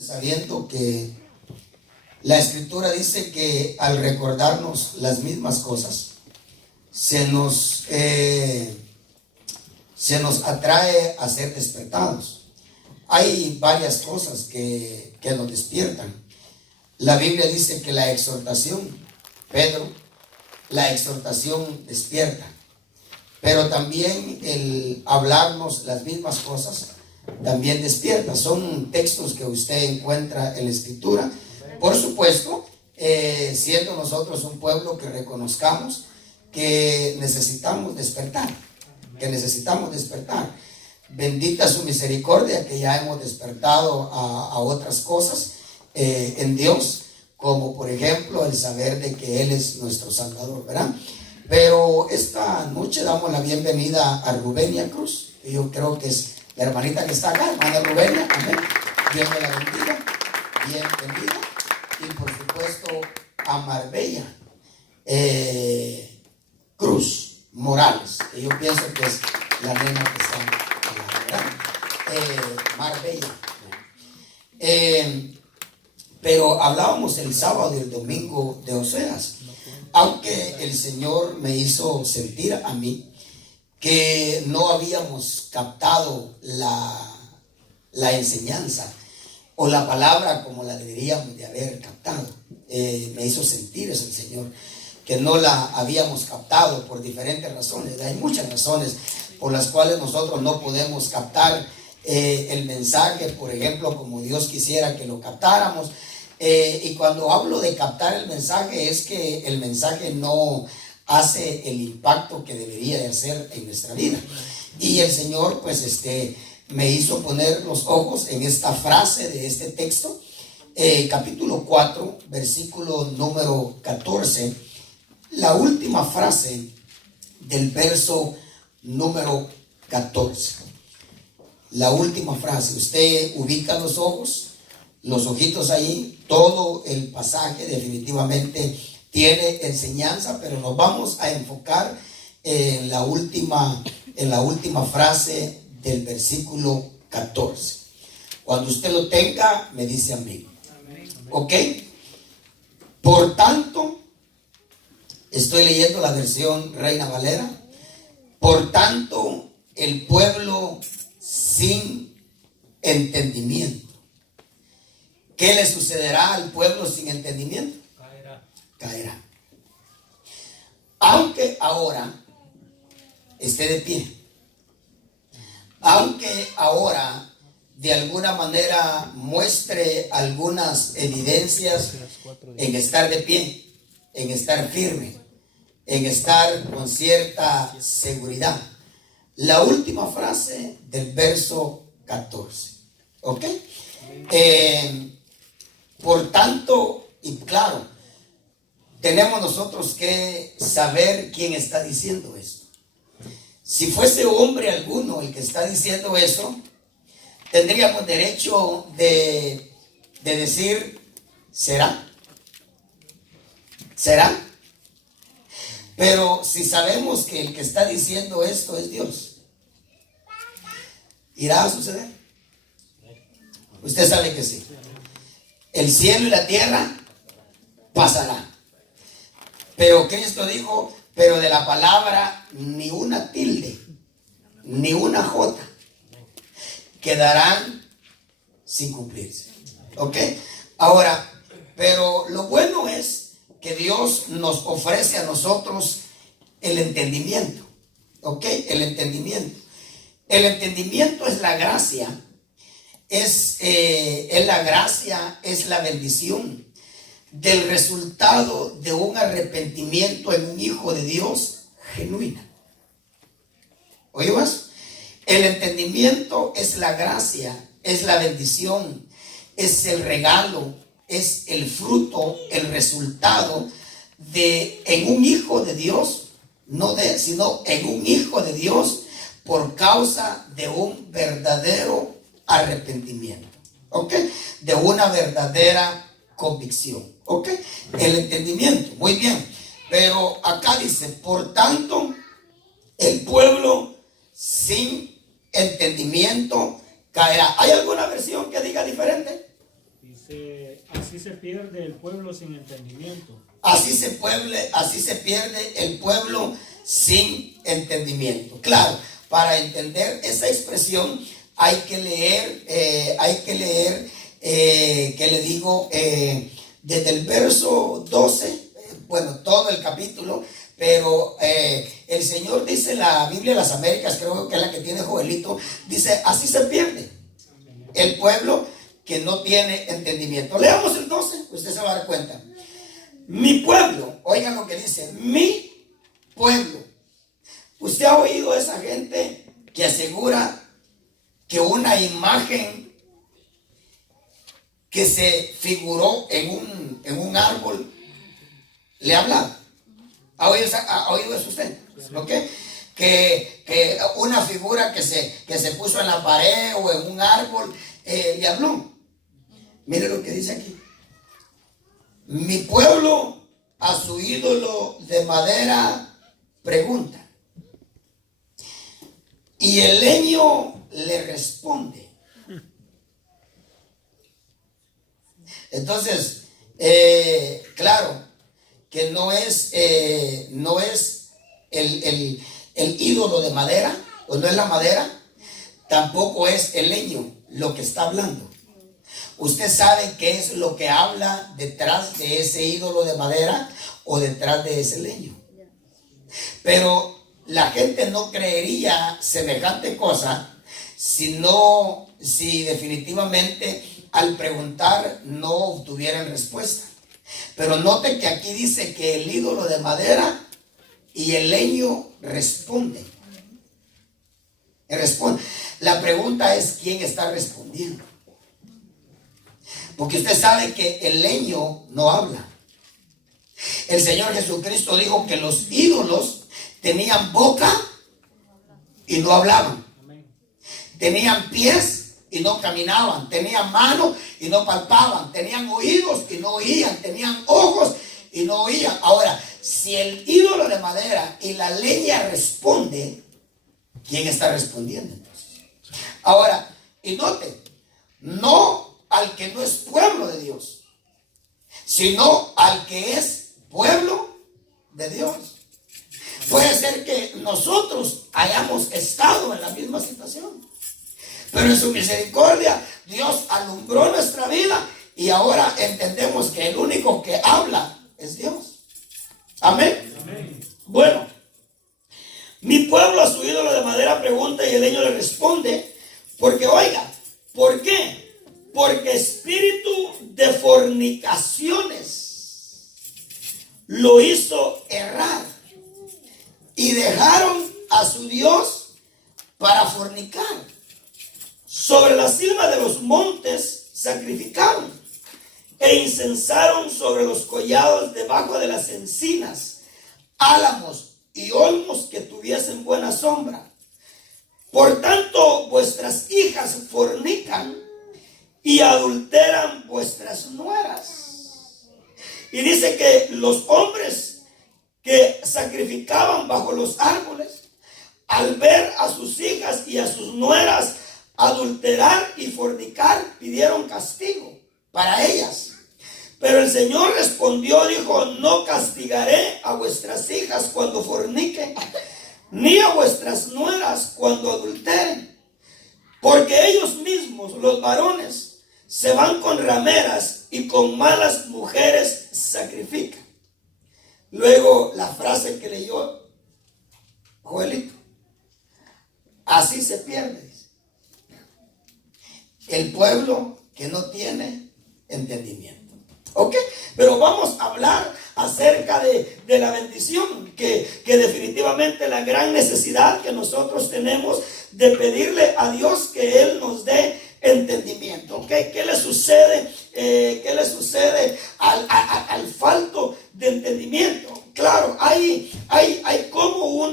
Sabiendo que la Escritura dice que al recordarnos las mismas cosas, se nos atrae a ser despertados. Hay varias cosas que nos despiertan. La Biblia dice que la exhortación, Pedro, la exhortación despierta, pero también el hablarnos las mismas cosas también despierta. Son textos que usted encuentra en la Escritura. Por supuesto, siendo nosotros un pueblo que reconozcamos que necesitamos despertar, Bendita su misericordia, que ya hemos despertado a otras cosas en Dios, como por ejemplo el saber de que Él es nuestro Salvador, ¿verdad? Pero esta noche damos la bienvenida a Rubenia Cruz, que yo creo que es la hermanita que está acá, hermana Rubenia, amén. Dios me la bendiga, bienvenida. Y por supuesto a Marbella Cruz Morales, que yo pienso que es la nena que está allá, ¿verdad? Marbella. Pero hablábamos el sábado y el domingo de Oseas, aunque el Señor me hizo sentir a mí que no habíamos captado la enseñanza o la palabra como la deberíamos de haber captado. Me hizo sentir eso el Señor, que no la habíamos captado por diferentes razones. Hay muchas razones por las cuales nosotros no podemos captar el mensaje, por ejemplo, como Dios quisiera que lo captáramos. Y cuando hablo de captar el mensaje, es que el mensaje no hace el impacto que debería de hacer en nuestra vida. Y el Señor pues me hizo poner los ojos en esta frase de este texto, capítulo 4, versículo número 14, la última frase del verso número 14. La última frase, usted ubica los ojos, los ojitos ahí, todo el pasaje definitivamente tiene enseñanza, pero nos vamos a enfocar en la última frase del versículo 14. Cuando usted lo tenga, me dice amén. ¿Ok? Por tanto, estoy leyendo la versión Reina Valera. Por tanto, el pueblo sin entendimiento. ¿Qué le sucederá al pueblo sin entendimiento? Caerá. Aunque ahora esté de pie, aunque ahora de alguna manera muestre algunas evidencias en estar de pie, en estar firme, en estar con cierta seguridad. La última frase del verso 14. ¿Ok? Por tanto, y claro, tenemos nosotros que saber quién está diciendo esto. Si fuese hombre alguno el que está diciendo eso, tendríamos derecho de decir, ¿será? ¿Será? Pero si sabemos que el que está diciendo esto es Dios, ¿irá a suceder? Usted sabe que sí. El cielo y la tierra pasarán. Pero Cristo dijo, pero de la palabra ni una tilde, ni una jota quedarán sin cumplirse. ¿Ok? Ahora, pero lo bueno es que Dios nos ofrece a nosotros el entendimiento. ¿Ok? El entendimiento. El entendimiento es la gracia. Es la gracia, es la bendición del resultado de un arrepentimiento en un hijo de Dios genuino. ¿Oye más? El entendimiento es la gracia, es la bendición, es el regalo, es el fruto, el resultado de en un hijo de Dios, sino en un hijo de Dios por causa de un verdadero arrepentimiento. ¿Ok? De una verdadera convicción. ¿Ok? El entendimiento. Muy bien. Pero acá dice, por tanto, el pueblo sin entendimiento caerá. ¿Hay alguna versión que diga diferente? Así se pierde el pueblo sin entendimiento. Así se pierde el pueblo sin entendimiento. Claro, para entender esa expresión hay que leer, ¿qué le digo? Desde el verso 12, bueno, todo el capítulo, pero el Señor dice, la Biblia de las Américas, creo que es la que tiene Joelito, dice, así se pierde el pueblo que no tiene entendimiento. Leamos el 12, usted se va a dar cuenta. Mi pueblo, oigan lo que dice, mi pueblo. ¿Usted ha oído a esa gente que asegura que una imagen que se figuró en un árbol le habla? ¿Ha oído eso usted? ¿Ok? Que una figura que se puso en la pared o en un árbol le habló. Mire lo que dice aquí. Mi pueblo a su ídolo de madera pregunta, y el leño le responde. Entonces, claro, que no es el ídolo de madera, o no es la madera, tampoco es el leño lo que está hablando. ¿Usted sabe qué es lo que habla detrás de ese ídolo de madera o detrás de ese leño? Pero la gente no creería semejante cosa si definitivamente al preguntar no obtuvieran respuesta. Pero note que aquí dice que el ídolo de madera y el leño responden. La pregunta es ¿quién está respondiendo? Porque usted sabe que el leño no habla. El Señor Jesucristo dijo que los ídolos tenían boca y no hablaban. Tenían pies y no caminaban. Tenían manos y no palpaban. Tenían oídos y no oían. Tenían ojos y no oían. Ahora, si el ídolo de madera y la leña responde, ¿quién está respondiendo entonces? Ahora, y note, no al que no es pueblo de Dios, sino al que es pueblo de Dios. Puede ser que nosotros hayamos estado en la misma situación, pero en su misericordia Dios alumbró nuestra vida y ahora entendemos que el único que habla es Dios. Amén. Amén. Bueno, mi pueblo a su ídolo de madera pregunta y el leño le responde, porque oiga, ¿por qué? Porque espíritu de fornicaciones lo hizo errar y dejaron a su Dios para fornicar. Sobre la cima de los montes sacrificaron e incensaron sobre los collados debajo de las encinas, álamos y olmos que tuviesen buena sombra. Por tanto, vuestras hijas fornican y adulteran vuestras nueras. Y dice que los hombres que sacrificaban bajo los árboles, al ver a sus hijas y a sus nueras adulterar y fornicar, pidieron castigo para ellas. Pero el Señor respondió, dijo, no castigaré a vuestras hijas cuando forniquen, ni a vuestras nueras cuando adulteren, porque ellos mismos, los varones, se van con rameras y con malas mujeres sacrifican. Luego la frase que leyó Joelito, así se pierde el pueblo que no tiene entendimiento. ¿Ok? Pero vamos a hablar acerca de la bendición que definitivamente la gran necesidad que nosotros tenemos de pedirle a Dios que Él nos dé entendimiento. ¿Ok? ¿Qué le sucede? ¿Qué le sucede al falto de entendimiento? Claro, hay cómo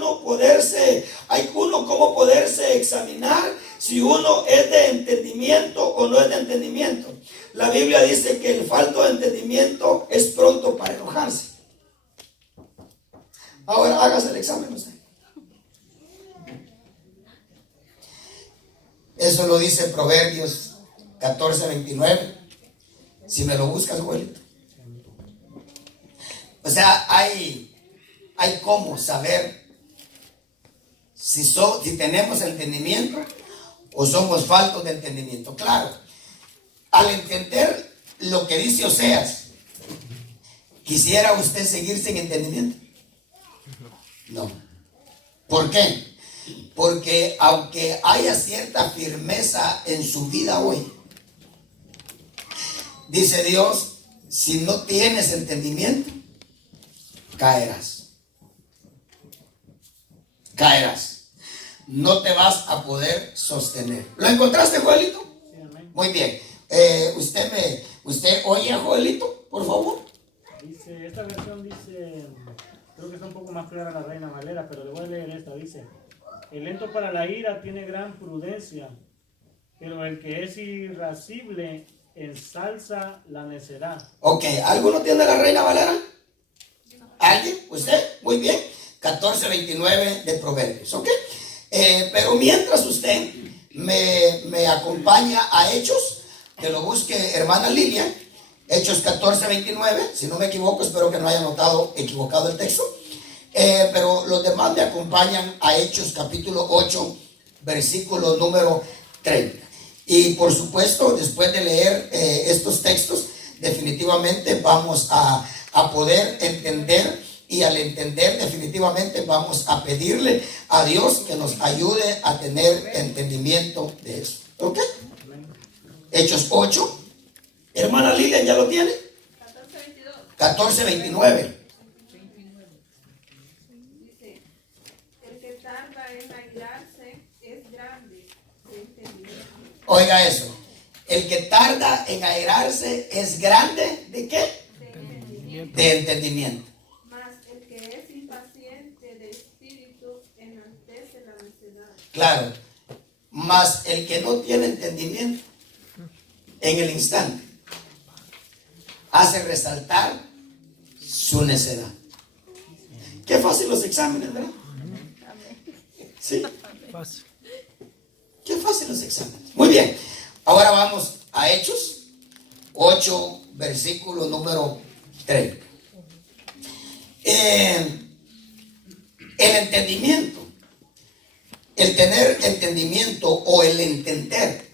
poderse examinar si uno es de entendimiento o no es de entendimiento. La Biblia dice que el falto de entendimiento es pronto para enojarse. Ahora hágase el examen usted. Eso lo dice Proverbios 14:29. Si me lo buscas, abuelito. O sea, hay cómo saber si tenemos entendimiento o somos faltos de entendimiento. Claro, al entender lo que dice Oseas, ¿quisiera usted seguir sin entendimiento? No. ¿Por qué? Porque aunque haya cierta firmeza en su vida hoy, dice Dios, si no tienes entendimiento, caerás. Caerás. No te vas a poder sostener. ¿Lo encontraste, Joelito? Sí, amén. Muy bien. ¿Usted oye a Joelito, por favor? Dice, esta versión dice, creo que está un poco más clara la Reina Valera, pero le voy a leer esta. Dice, el lento para la ira tiene gran prudencia, pero el que es irascible ensalza la necedad. Ok, ¿alguno tiene la Reina Valera? ¿Alguien? ¿Usted? Muy bien. 14:29 de Proverbios, ¿ok? Pero mientras usted me acompaña a Hechos, que lo busque hermana Lilia, Hechos 14:29, si no me equivoco, espero que no haya equivocado el texto, pero los demás me acompañan a Hechos capítulo 8, versículo número 30. Y por supuesto, después de leer estos textos, definitivamente vamos a poder entender, y al entender definitivamente vamos a pedirle a Dios que nos ayude a tener entendimiento de eso. ¿Ok? Hechos 8. Hermana Lilian, ¿ya lo tiene? 14:29. Dice, el que tarda en airarse es grande de entendimiento. Oiga eso. El que tarda en airarse es grande, ¿de qué? De entendimiento. Mas el que es impaciente de espíritu enaltece la necedad. Claro. Mas el que no tiene entendimiento, en el instante, hace resaltar su necedad. Qué fácil los exámenes, ¿verdad? Sí. Qué fácil los exámenes. Muy bien. Ahora vamos a Hechos 8, versículo número 30. El entendimiento, el tener entendimiento o el entender,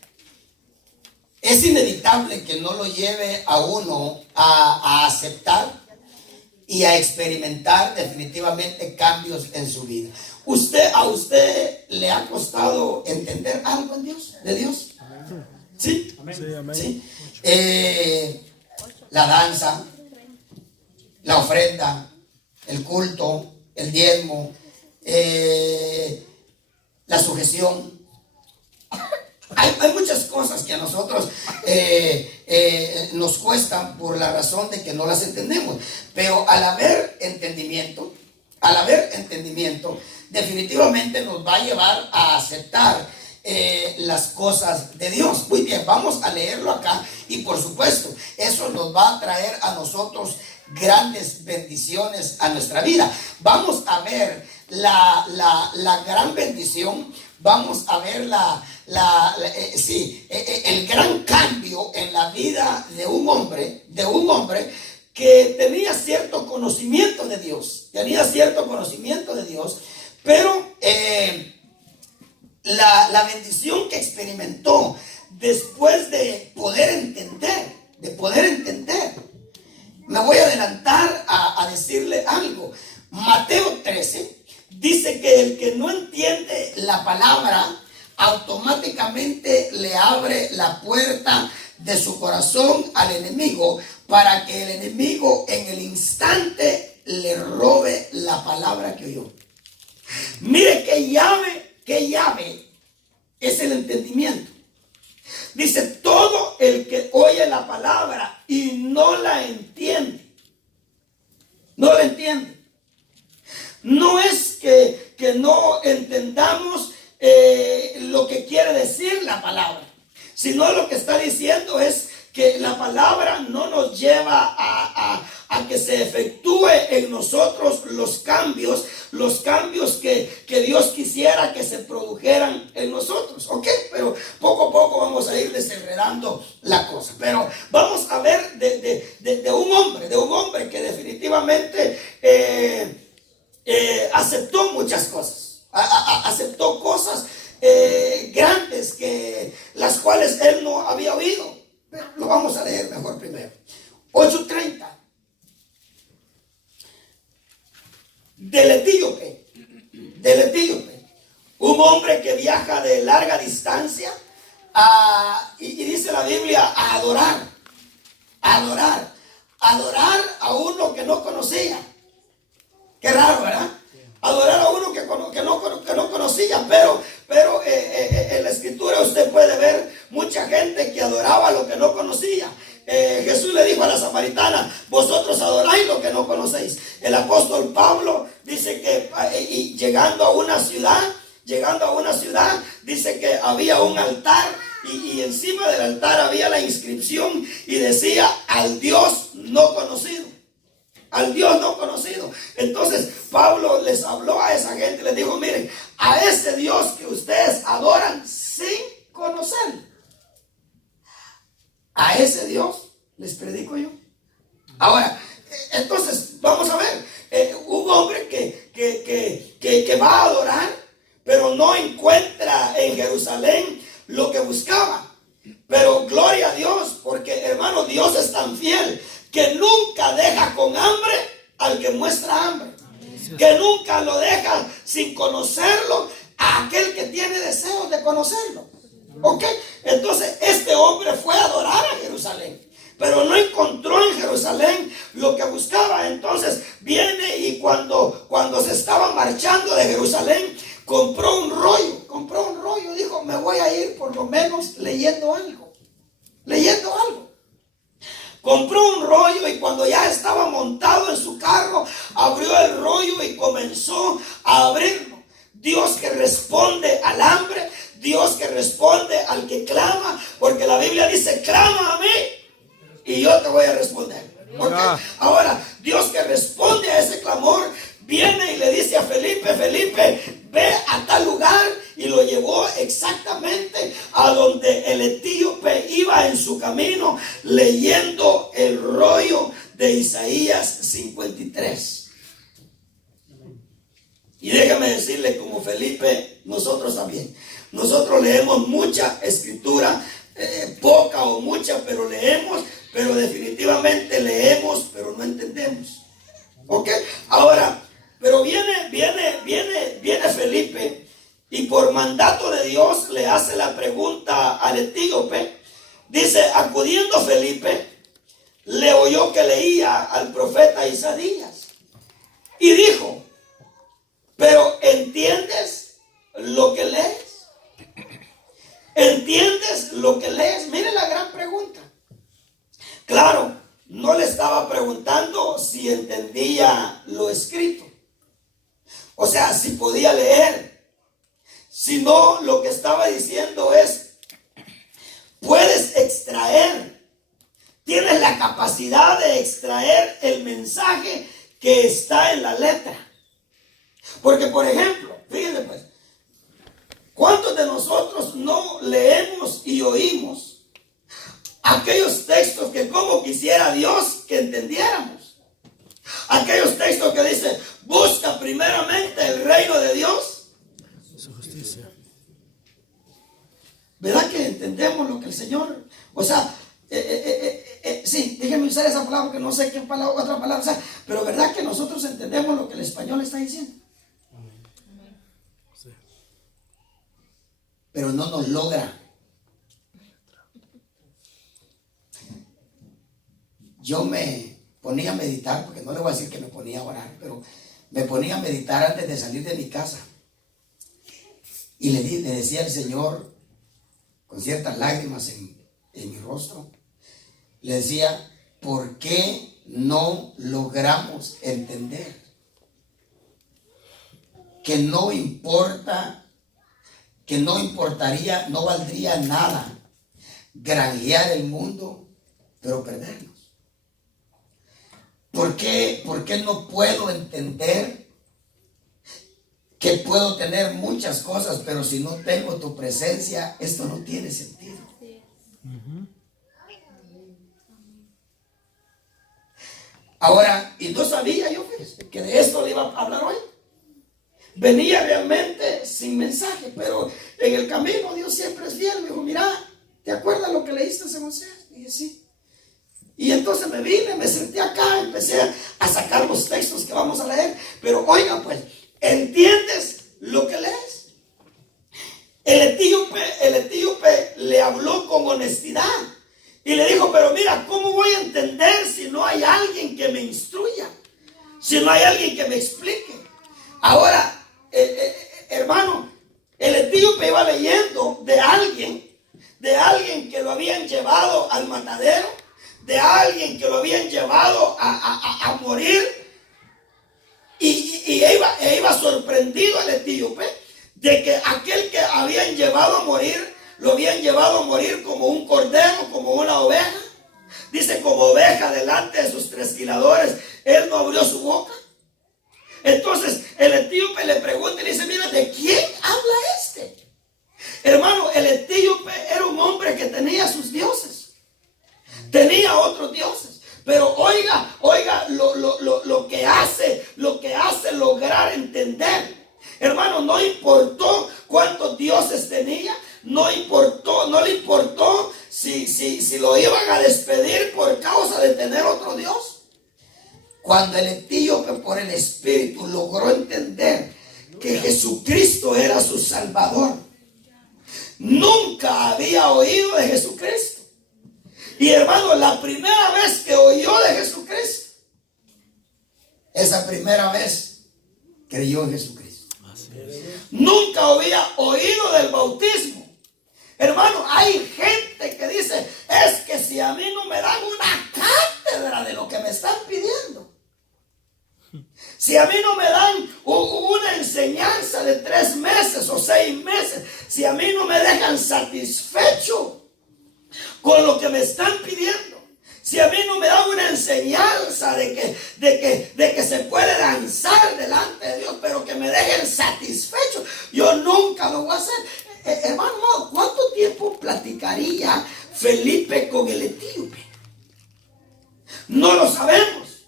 es inevitable que no lo lleve a uno a aceptar y a experimentar definitivamente cambios en su vida. ¿A usted le ha costado entender algo en Dios, de Dios? ¿Sí? Amén. Sí, amén. ¿Sí? La danza, la ofrenda, el culto, el diezmo, la sujeción. Hay muchas cosas que a nosotros nos cuestan por la razón de que no las entendemos. Pero al haber entendimiento, definitivamente nos va a llevar a aceptar las cosas de Dios. Muy bien, vamos a leerlo acá y por supuesto eso nos va a traer a nosotros grandes bendiciones a nuestra vida. Vamos a ver la gran bendición, vamos a ver el gran cambio en la vida de un hombre que tenía cierto conocimiento de Dios, pero la bendición que experimentó después de poder entender, me voy a adelantar a decirle algo. Mateo 13 dice que el que no entiende la palabra automáticamente le abre la puerta de su corazón al enemigo, para que el enemigo en el instante le robe la palabra que oyó. Mire qué llave es el entendimiento. Dice, todo el que oye la palabra y no la entiende. No es que no entendamos lo que quiere decir la palabra, sino lo que está diciendo es que la palabra no nos lleva a que se efectúe en nosotros los cambios que Dios quisiera que se produjeran en nosotros, ¿ok? Pero poco a poco vamos a ir desenredando la cosa. Pero vamos a ver de un hombre que definitivamente aceptó muchas cosas, aceptó cosas grandes que las cuales él no había oído. Pero lo vamos a leer mejor primero. 8:30. Del etíope, un hombre que viaja de larga distancia y dice la Biblia a adorar a uno que no conocía. Qué raro, ¿verdad? Adorar a uno que no conocía, pero en la escritura usted puede ver mucha gente que adoraba lo que no conocía. Jesús le dijo a la samaritana: vosotros adoráis lo que no conocéis. El apóstol Pablo dice que llegando a una ciudad, dice que había un altar y encima del altar había la inscripción y decía: al Dios no conocido. Al Dios no conocido. Entonces Pablo les habló a esa gente, les dijo: miren, a ese Dios que ustedes adoran sin conocer, a ese Dios les predico yo. Ahora, entonces vamos a ver, un hombre que va a adorar, pero no encuentra en Jerusalén lo que buscaba. Pero gloria a Dios, porque hermano, Dios es tan fiel que nunca deja con hambre al que muestra hambre, que nunca lo deja sin conocerlo a aquel que tiene deseos de conocerlo. ¿Ok? Entonces este hombre fue a adorar a Jerusalén, pero no encontró en Jerusalén lo que buscaba. Entonces viene y cuando se estaba marchando de Jerusalén, compró un rollo, dijo: me voy a ir por lo menos leyendo algo. Compró un rollo y cuando ya estaba montado en su carro, abrió el rollo y comenzó a abrirlo. Dios que responde al hambre, Dios que responde al que clama, porque la Biblia dice: clama a mí y yo te voy a responder. ¿Okay? Ahora, Dios que responde a ese clamor, viene y le dice a Felipe: Felipe, ve a tal lugar, y lo llevó exactamente a donde el etíope iba en su camino leyendo el rollo de Isaías 53. Y déjame decirle, como Felipe, nosotros también. Nosotros leemos mucha escritura, poca o mucha, pero leemos, pero definitivamente leemos, pero no entendemos. ¿Ok? Ahora, pero viene Felipe y por mandato de Dios le hace la pregunta al etíope. Dice: acudiendo Felipe, le oyó que leía al profeta Isaías y dijo: pero ¿entiendes lo que lees? ¿Entiendes lo que lees? Mire la gran pregunta. Claro, no le estaba preguntando si entendía lo escrito, o sea, si podía leer, sino lo que estaba diciendo es: puedes extraer, tienes la capacidad de extraer el mensaje que está en la letra. Porque, por ejemplo, fíjense pues, ¿cuántos de nosotros no leemos y oímos aquellos textos que como quisiera Dios que entendiéramos? Aquellos textos que dicen: busca primeramente el reino de Dios, su justicia. ¿verdad que entendemos lo que el Señor, o sea, sí, déjenme usar esa palabra que no sé qué palabra, otra palabra, o sea, pero ¿verdad que nosotros entendemos lo que el español está diciendo? Sí. Pero no nos logra. Yo me ponía a meditar, porque no le voy a decir que me ponía a orar, pero me ponía a meditar antes de salir de mi casa. Y le decía al Señor, con ciertas lágrimas en mi rostro, le decía: ¿por qué no logramos entender que no importaría, no valdría nada granjear el mundo, pero perdernos? ¿Por qué no puedo entender que puedo tener muchas cosas, pero si no tengo tu presencia, esto no tiene sentido? Ahora, y no sabía yo, fíjese, que de esto le iba a hablar hoy. Venía realmente sin mensaje, pero en el camino Dios siempre es fiel. Me dijo, mira, ¿te acuerdas lo que leíste en Oseas? Dije, sí. Y entonces me vine, me senté acá, empecé a sacar los textos que vamos a leer. Pero oiga, pues, ¿entiendes lo que lees? El etíope le habló con honestidad y le dijo, pero mira, ¿cómo voy a entender si no hay alguien que me instruya? Si no hay alguien que me explique. Ahora, hermano, el etíope iba leyendo de alguien que lo habían llevado al matadero, de alguien que lo habían llevado a morir, y iba sorprendido el etíope de que aquel que habían llevado a morir, lo habían llevado a morir como un cordero, como una oveja. Dice, como oveja delante de sus trasquiladores, él no abrió su boca. Entonces el etíope le pregunta y le dice, mira, ¿de quién habla este? Hermano, el etíope era un hombre que tenía sus dioses, tenía otros dioses. Pero oiga lo que hace lograr entender. Hermano, no importó cuántos dioses tenía, no le importó si lo iban a despedir por causa de tener otro Dios. Cuando el etíope por el Espíritu logró entender que Jesucristo era su Salvador, nunca había oído de Jesucristo. Y hermano, la primera vez que oyó de Jesucristo, esa primera vez creyó en Jesucristo. Nunca había oído del bautismo. Hermano, hay gente que dice, es que si a mí no me dan una cátedra de lo que me están pidiendo, si a mí no me dan una enseñanza de 3 meses o 6 meses, si a mí no me dejan satisfecho con lo que me están pidiendo, si a mí no me dan una enseñanza de que se puede danzar delante de Dios, pero que me dejen satisfecho, yo nunca lo voy a hacer. Hermano, ¿cuánto tiempo platicaría Felipe con el etíope? No lo sabemos.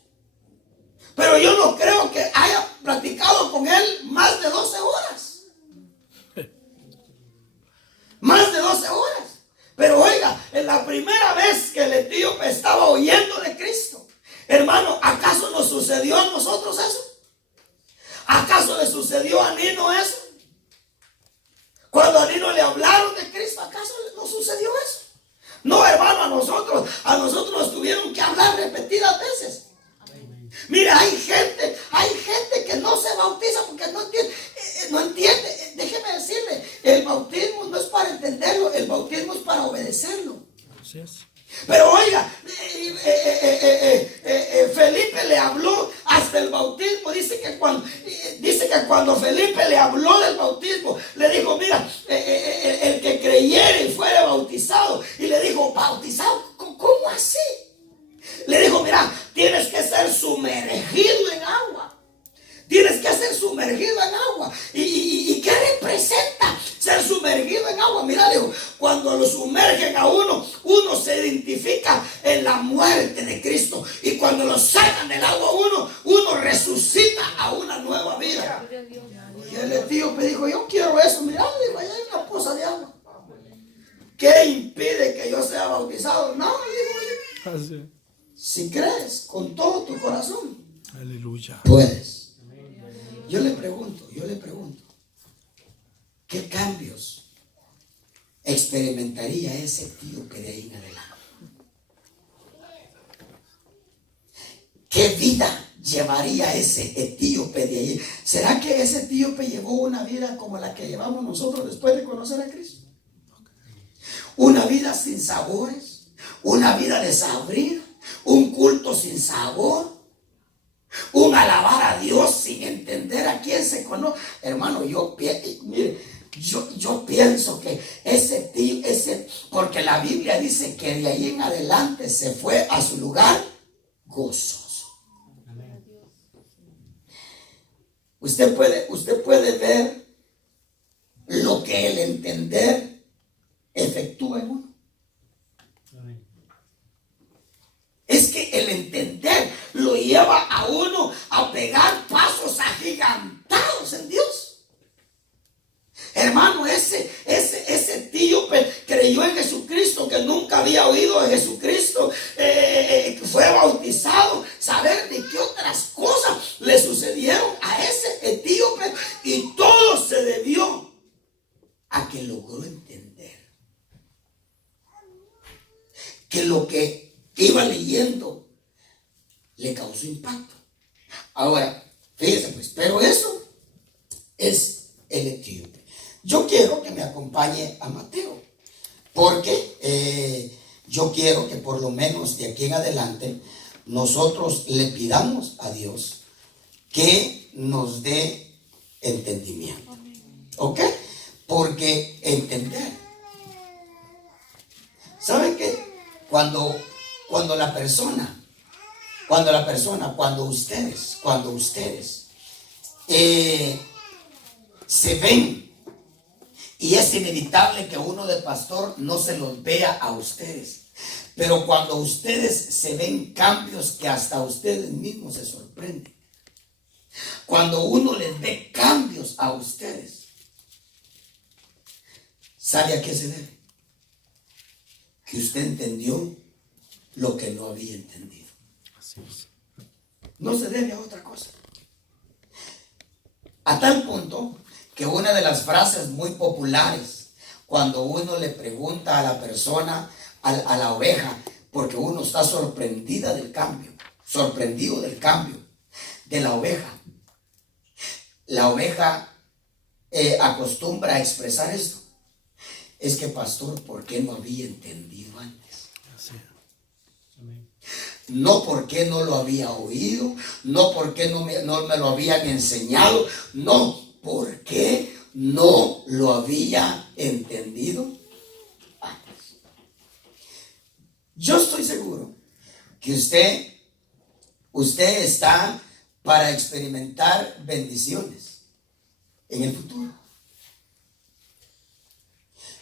Pero yo no creo que haya platicado con él más de 12 horas. Más de 12 horas. Pero oiga, en la primera vez que el etíope estaba oyendo de Cristo, hermano, ¿acaso nos sucedió a nosotros eso? ¿Acaso le sucedió a Nino eso? Cuando a Nino le hablaron de Cristo, ¿acaso nos sucedió eso? No, hermano, a nosotros nos tuvieron que hablar repetidas veces. Mira, hay gente que no se bautiza porque no entiende. Déjeme decirle, el bautismo no es para entenderlo, el bautismo es para obedecerlo. Así es. Pero oiga, Felipe le habló hasta el bautismo. Dice que cuando Felipe le habló del bautismo, le dijo, mira, el que creyere y fuere bautizado. Y le dijo, ¿bautizado? ¿Cómo así? Le dijo, mira, tienes que ser sumergido en agua. Tienes que ser sumergido en agua. ¿Y qué representa ser sumergido en agua? Mira, dijo, cuando lo sumergen a uno se identifica en la muerte de Cristo. Y cuando lo sacan del agua uno resucita a una nueva vida. Y el etíope dijo, yo quiero eso. Mira, dijo, allá hay una poza de agua. ¿Qué impide que yo sea bautizado? No, dijo yo. Si crees con todo tu corazón, aleluya, puedes. Yo le pregunto, ¿qué cambios experimentaría ese etíope de ahí en adelante? ¿Qué vida llevaría ese etíope de ahí? ¿Será que ese etíope llevó una vida como la que llevamos nosotros después de conocer a Cristo? Una vida sin sabores, una vida desabrida, un culto sin sabor, un alabar a Dios sin entender a quién se conoce. Hermano, yo pienso que porque la Biblia dice que de ahí en adelante se fue a su lugar gozoso. Usted puede ver lo que el entender efectúa en uno. Es que el entender lo lleva fue bautizado, saber de qué otras cosas le sucedieron a ese etíope, y todo se debió a que logró entender que lo que iba leyendo le causó impacto. Ahora, fíjense pues, pero eso es el etíope. Yo quiero que me acompañe a Mateo, porque yo quiero que por lo menos de aquí en adelante nosotros le pidamos a Dios que nos dé entendimiento. ¿Ok? Porque entender. ¿Saben qué? Cuando ustedes se ven, y es inevitable que uno de pastor no se los vea a ustedes, pero cuando ustedes se ven cambios que hasta ustedes mismos se sorprenden, cuando uno les ve cambios a ustedes, ¿sabe a qué se debe? Que usted entendió lo que no había entendido. No se debe a otra cosa. A tal punto que una de las frases muy populares, cuando uno le pregunta a la persona, a la oveja, porque uno está sorprendido del cambio de la oveja. La oveja acostumbra a expresar esto. Es que, pastor, ¿por qué no había entendido antes? No porque no lo había oído, no porque no me lo habían enseñado, no, porque no lo había entendido antes. Yo estoy seguro que usted está para experimentar bendiciones en el futuro.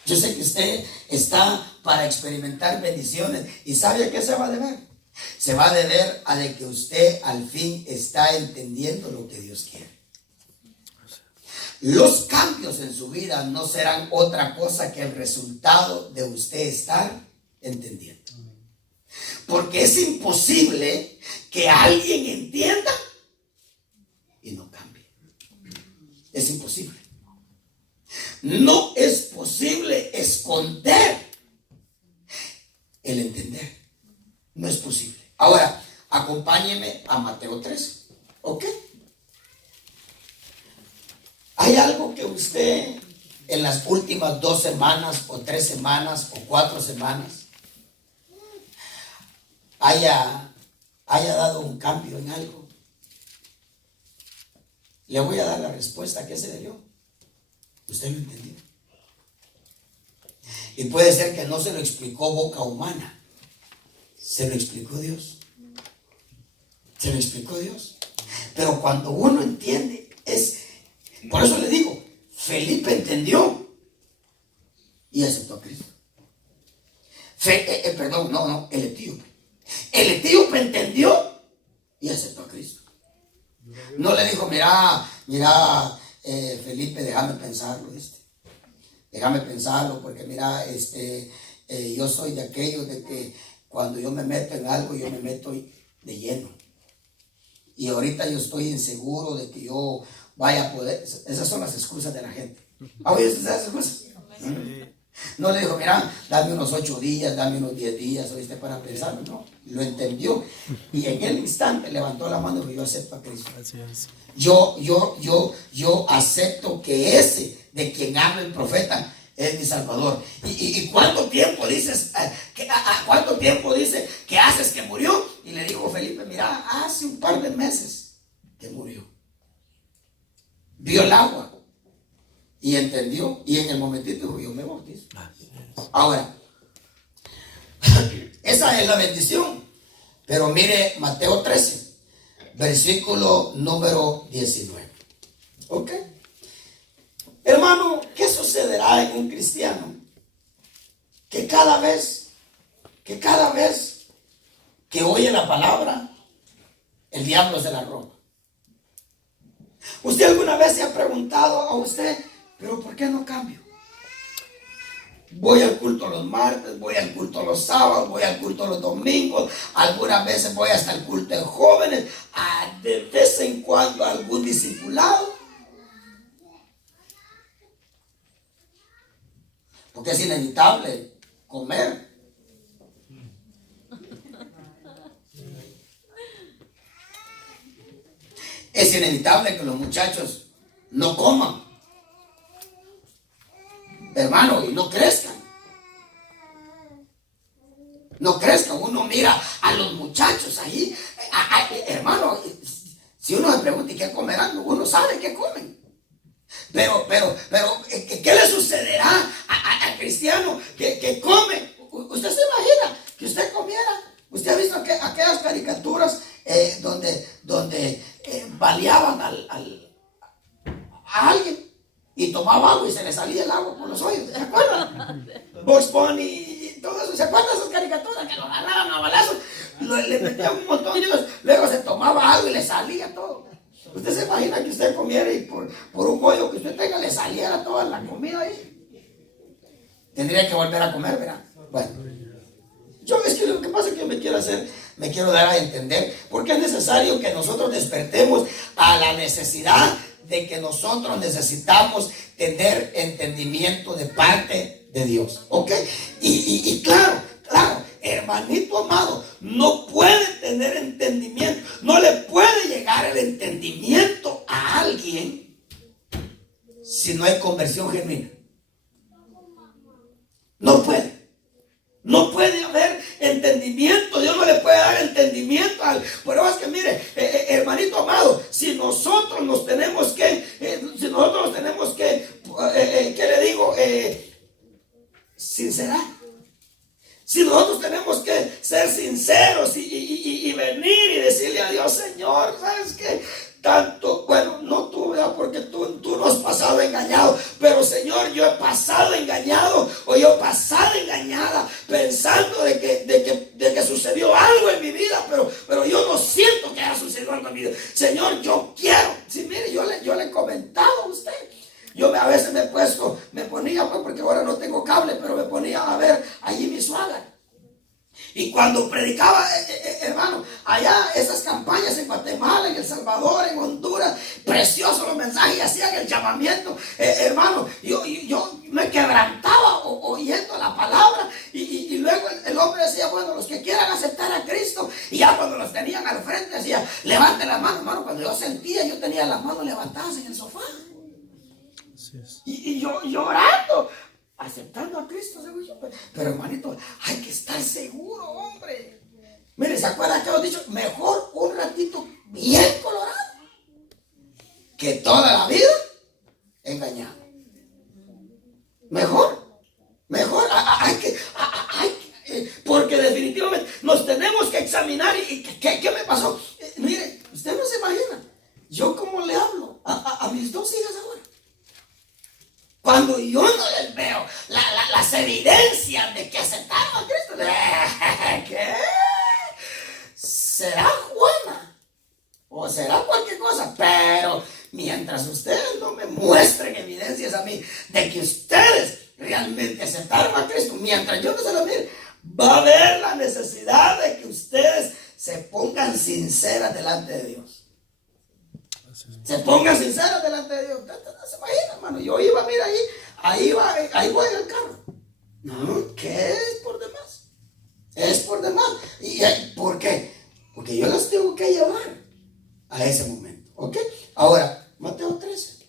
Yo sé que usted está para experimentar bendiciones, y ¿sabe a qué se va a deber? Se va a deber a de que usted al fin está entendiendo lo que Dios quiere. Los cambios en su vida no serán otra cosa que el resultado de usted estar entendiendo. Porque es imposible que alguien entienda y no cambie. Es imposible. No es posible esconder el entender. No es posible. Ahora, acompáñeme a Mateo 13. ¿Ok? ¿Hay algo que usted en las últimas 2 semanas o 3 semanas o 4 semanas haya dado un cambio en algo? Le voy a dar la respuesta que se debió. Usted lo entendió. Y puede ser que no se lo explicó boca humana. Se lo explicó Dios. Se lo explicó Dios. Pero cuando uno entiende, por eso le digo, Felipe entendió y aceptó a Cristo. El etíope. El etíope entendió y aceptó a Cristo. No le dijo, mira, Felipe, déjame pensarlo, déjame pensarlo, porque mira, yo soy de aquellos de que cuando yo me meto en algo, yo me meto de lleno. Y ahorita yo estoy inseguro de que yo vaya a poder. Esas son las excusas de la gente. ¿Ha oído esas excusas? No le dijo, mira, dame unos 8 días, dame unos 10 días, ¿oíste? Para pensar. No, lo entendió. Y en el instante levantó la mano y dijo, yo acepto a Cristo. Yo acepto que ese de quien habla el profeta es mi Salvador. ¿Y cuánto tiempo dices? ¿Cuánto tiempo dice que haces que murió? Y le dijo Felipe, mira, hace un par de meses que murió. Vio el agua y entendió, y en el momentito dijo, yo me bautizo. Ahora, esa es la bendición. Pero mire Mateo 13, versículo número 19. ¿Ok? Hermano, ¿qué sucederá en un cristiano que cada vez que oye la palabra, el diablo se la roba? ¿Usted alguna vez se ha preguntado a usted, pero por qué no cambio? Voy al culto los martes, voy al culto los sábados, voy al culto los domingos, algunas veces voy hasta el culto de jóvenes, de vez en cuando algún discipulado. Porque es inevitable comer. Es inevitable que los muchachos no coman, hermano, y no crezcan. No crezcan. Uno mira a los muchachos ahí, hermano, si uno se pregunta ¿y qué comerán? Uno sabe qué comen. Pero, ¿qué le sucederá al cristiano que come? ¿Usted se imagina que usted comiera? ¿Usted ha visto aquellas caricaturas donde baleaban a alguien y tomaba agua y se le salía el agua por los hoyos? ¿Se acuerdan? Bugs Bunny y todo eso. ¿Se acuerdan de esas caricaturas que lo agarraban a balazos? Le metían un montón de ellos, luego se tomaba agua y le salía todo. ¿Usted se imagina que usted comiera y por un hoyo que usted tenga le saliera toda la comida ahí? Tendría que volver a comer, ¿verdad? Bueno, es que lo que pasa es que me quiero dar a entender, porque es necesario que nosotros despertemos a la necesidad de que nosotros necesitamos tener entendimiento de parte de Dios, ¿ok? Y claro, hermanito amado, no puede tener entendimiento, no le puede llegar el entendimiento a alguien si no hay conversión genuina. No puede haber entendimiento. Dios no le puede dar entendimiento al. Pero es que mire, hermanito amado, si nosotros nos tenemos que, ¿qué le digo? Sincerar. Si nosotros tenemos que ser sinceros y venir y decirle a Dios, Señor, ¿sabes qué? Tanto, bueno, no tú, ¿verdad? Porque tú no has pasado engañado, pero Señor, yo he pasado engañado o yo he pasado engañada pensando de que sucedió algo en mi vida, pero yo no siento que haya sucedido algo en mi vida. Señor, yo quiero. Sí, mire, yo le he comentado a usted. Yo a veces me ponía, pues, porque ahora no tengo cable, pero me ponía a ver allí mi suegra. Y cuando predicaba, hermano, allá esas campañas en Guatemala, en El Salvador, en Honduras, preciosos los mensajes, y hacían el llamamiento, hermano, yo me quebrantaba oyendo la palabra, y luego el hombre decía, bueno, los que quieran aceptar a Cristo, y ya cuando los tenían al frente decía, levanten las manos, hermano. Cuando yo sentía, yo tenía las manos levantadas en el sofá, y yo llorando, aceptando a Cristo, pero hermanito, hay que estar seguro, hombre. Mire, ¿se acuerdan que hemos dicho? Mejor un ratito bien colorado que toda la vida engañado. Mejor, porque definitivamente nos tenemos que examinar. ¿Y qué me pasó? Mire, usted no se imagina, yo cómo le hablo a mis dos hijas ahora. Cuando yo no les veo las evidencias de que aceptaron a Cristo, ¿qué? ¿Será Juana? ¿O será cualquier cosa? Pero mientras ustedes no me muestren evidencias a mí de que ustedes realmente aceptaron a Cristo, mientras yo no se lo mire, va a haber la necesidad de que ustedes se pongan sinceras delante de Dios. Se pongan sinceros delante de Dios. No se imagina, hermano. Yo iba, mira, ahí voy en el carro. No, ¿qué es por demás? Es por demás. ¿Y por qué? Porque yo las tengo que llevar a ese momento. ¿Ok? Ahora, Mateo 13,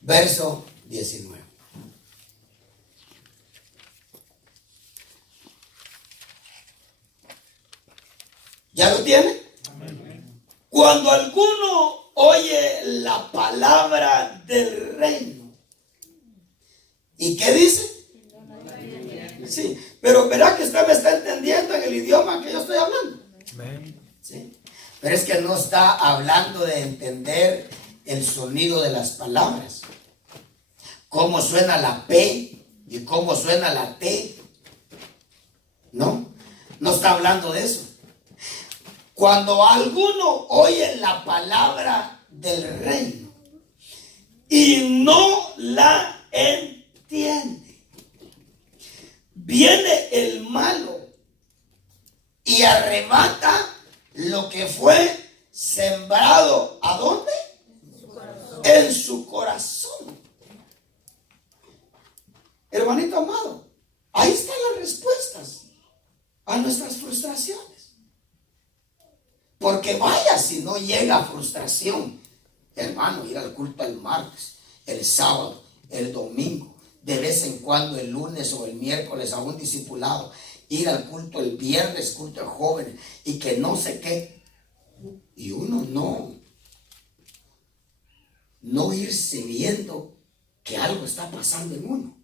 verso 19. ¿Ya lo tiene? Cuando alguno oye la palabra del reino, ¿y qué dice? Sí, pero verá que usted me está entendiendo en el idioma que yo estoy hablando. Sí, pero es que no está hablando de entender el sonido de las palabras, cómo suena la P y cómo suena la T. No está hablando de eso. Cuando alguno oye la palabra del reino y no la entiende, viene el malo y arrebata lo que fue sembrado. ¿A dónde? En su corazón. Hermanito amado, ahí están las respuestas a nuestras frustraciones. Porque vaya si no llega frustración, hermano, ir al culto el martes, el sábado, el domingo, de vez en cuando el lunes o el miércoles a un discipulado, ir al culto el viernes, culto de jóvenes, y que no sé qué, y uno no irse viendo que algo está pasando en uno.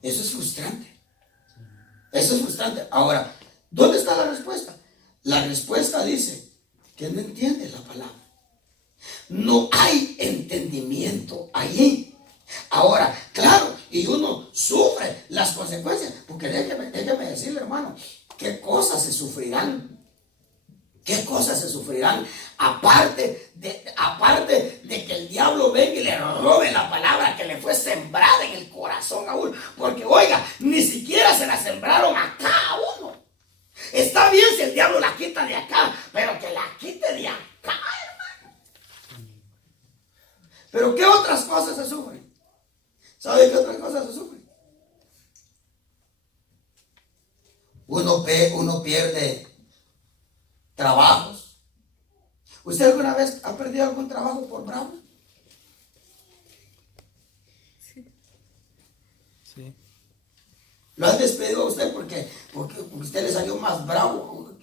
Eso es frustrante. Eso es frustrante. Ahora, ¿dónde está la respuesta? La respuesta dice que no entiende la palabra. No hay entendimiento allí. Ahora, claro, y uno sufre las consecuencias, porque déjeme decirle, hermano, qué cosas se sufrirán. ¿Qué cosas se sufrirán? Aparte de que el diablo venga y le robe la palabra que le fue sembrada en el corazón a uno. Porque oiga, ni siquiera se la sembraron acá a uno. Está bien si el diablo la quita de acá, pero que la quite de acá, hermano. Pero ¿qué otras cosas se sufren? ¿Sabe qué otras cosas se sufren? Uno pierde trabajos. ¿Usted alguna vez ha perdido algún trabajo por bravo? Sí. ¿Lo han despedido a usted porque usted le salió más bravo?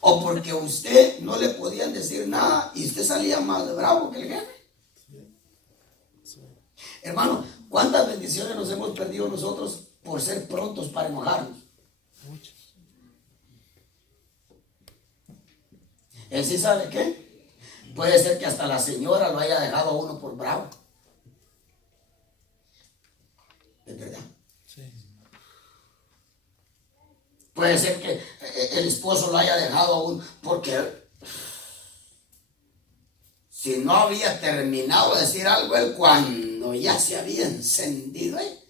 ¿O porque usted no le podían decir nada y usted salía más bravo que el jefe? Hermano, ¿cuántas bendiciones nos hemos perdido nosotros por ser prontos para enojarnos? Muchos. ¿Él sí sabe qué? Puede ser que hasta la señora lo haya dejado a uno por bravo. ¿Es verdad? Sí. Puede ser que el esposo lo haya dejado a uno porque si no había terminado de decir algo él cuando ya se había encendido él.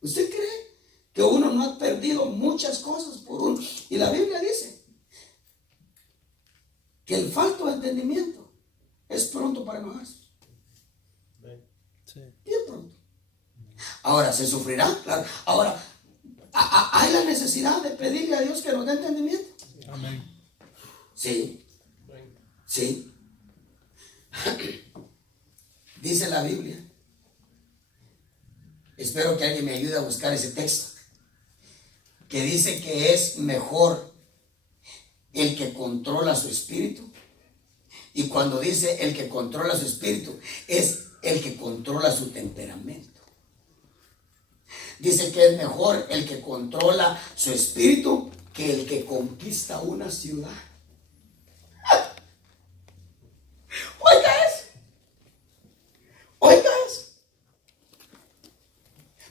¿Usted cree que uno no ha perdido muchas cosas por uno? Y la Biblia dice que el falto de entendimiento es pronto para enojarse. Sí. Bien pronto. Ahora, ¿se sufrirá? Claro. Ahora, ¿hay la necesidad de pedirle a Dios que nos dé entendimiento? Amén. Sí. Sí. Dice la Biblia. Espero que alguien me ayude a buscar ese texto. Que dice que es mejor el que controla su espíritu. Y cuando dice el que controla su espíritu, es el que controla su temperamento. Dice que es mejor el que controla su espíritu que el que conquista una ciudad. Oiga eso. Oiga eso.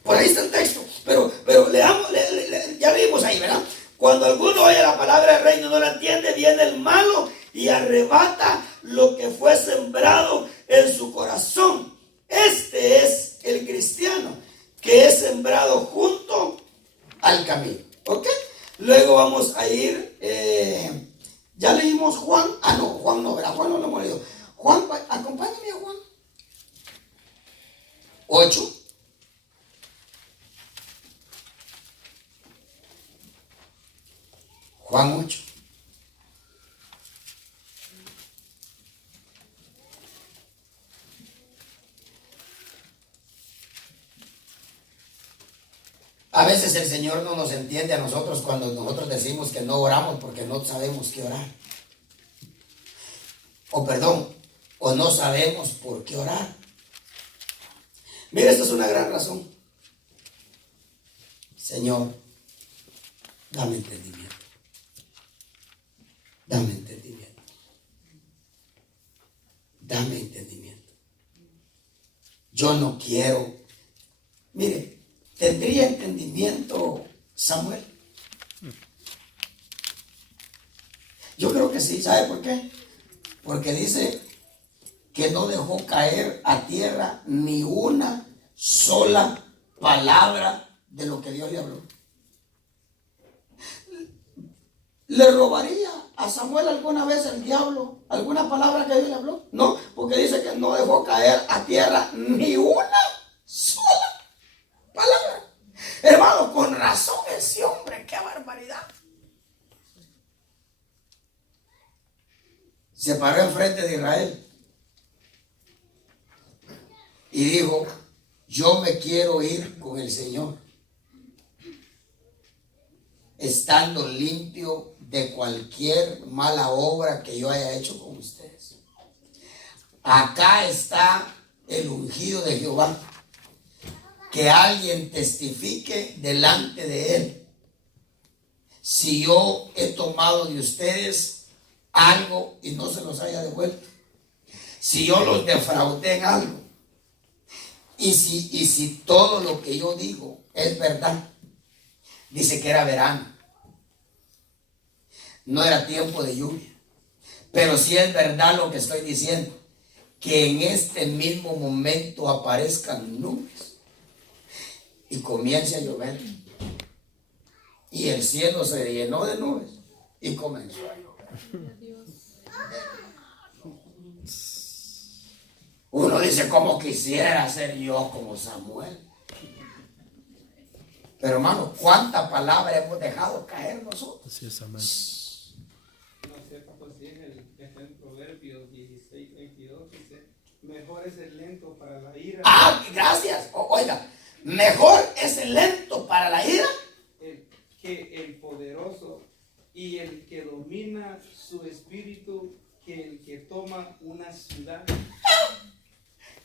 Por ahí está el texto. Pero leamos, ya vimos ahí, ¿verdad? Cuando alguno oye la palabra del reino y no la entiende, viene el malo y arrebata lo que fue sembrado en su corazón. Este es el cristiano que es sembrado junto al camino. ¿Ok? Luego vamos a ir, ya leímos Juan. No, Juan no, ¿verdad? Juan no lo hemos leído. Juan, acompáñame a Juan 8. Juan 8. A veces el Señor no nos entiende a nosotros cuando nosotros decimos que no oramos porque no sabemos qué orar. O no sabemos por qué orar. Mira, esto es una gran razón. Señor, dame entendimiento. Dame entendimiento. Dame entendimiento. Yo no quiero. Mire, ¿tendría entendimiento Samuel? Yo creo que sí. ¿Sabe por qué? Porque dice que no dejó caer a tierra ni una sola palabra de lo que Dios le habló. ¿Le robaría a Samuel alguna vez el diablo alguna palabra que Dios le habló? No, porque dice que no dejó caer a tierra ni una sola palabra. Hermano, con razón ese hombre, qué barbaridad. Se paró enfrente de Israel y dijo: yo me quiero ir con el Señor, estando limpio de cualquier mala obra que yo haya hecho con ustedes. Acá está el ungido de Jehová, que alguien testifique delante de él si yo he tomado de ustedes algo y no se los haya devuelto, si yo los defraudé en algo, y si todo lo que yo digo es verdad. Dice que era verano, no era tiempo de lluvia, pero si es verdad lo que estoy diciendo, que en este mismo momento aparezcan nubes y comience a llover, y el cielo se llenó de nubes y comenzó a llover. Uno dice: ¿cómo quisiera ser yo como Samuel? Pero hermano, ¿cuánta palabra hemos dejado caer nosotros? Así es, amén. No sé, pues sí, está en Proverbios 16:22, dice: mejor es el lento para la ira. Ah, gracias. Oiga, mejor es el lento para la ira Que el poderoso, y el que domina su espíritu, que el que toma una ciudad.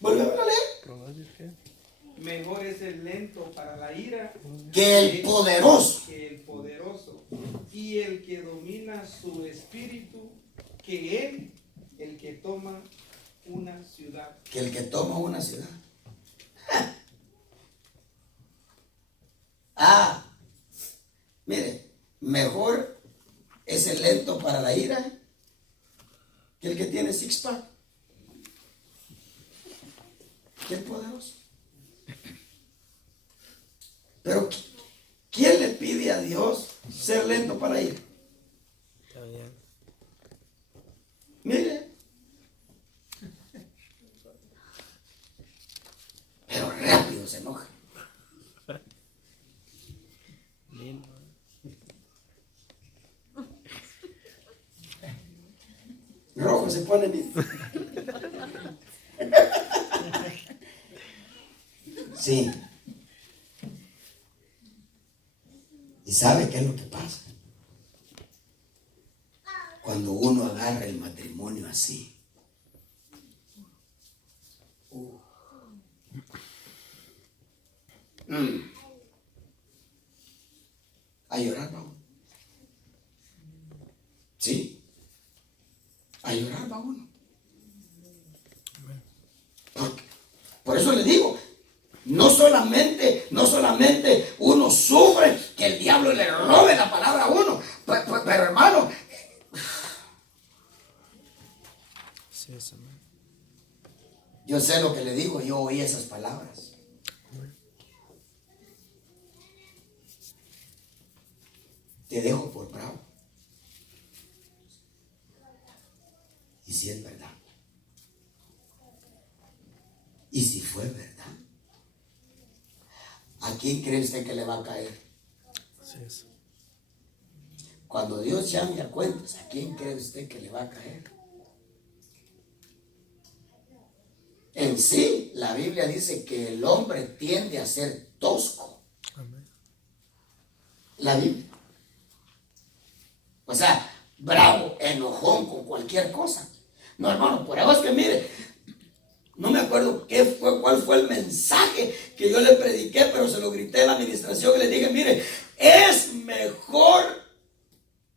Volvemos a leer. ¿Proverbios qué? Mejor es el lento para la ira Que el poderoso, y el que domina su espíritu, que él, el que toma una ciudad. que el que toma una ciudad. Ah, mire, mejor es el lento para la ira que el que tiene six-pack, que el poderoso. Pero ¿quién le pide a Dios ser lento para ir? Está bien. Mire, pero rápido se enoja. Lindo. Rojo se pone bien. Sí. ¿Y sabe qué es lo que pasa? Cuando uno agarra el matrimonio así. A llorar va uno. Sí. A llorar va uno. Por eso le digo, no solamente uno sufre que el diablo le robe la palabra a uno, pero hermano, Así es, amén. yo sé lo que le digo, yo oí esas palabras. Te dejo por bravo. Y si es verdad. Y si fue verdad. ¿A quién cree usted que le va a caer? Así es. Cuando Dios llame a cuentas, ¿a quién cree usted que le va a caer? En sí, la Biblia dice que el hombre tiende a ser tosco. Amén. La Biblia. O sea, bravo, enojón con cualquier cosa. No, hermano, por eso es que mire, no me acuerdo cuál fue el mensaje que yo le prediqué, pero se lo grité en la administración y le dije: mire, es mejor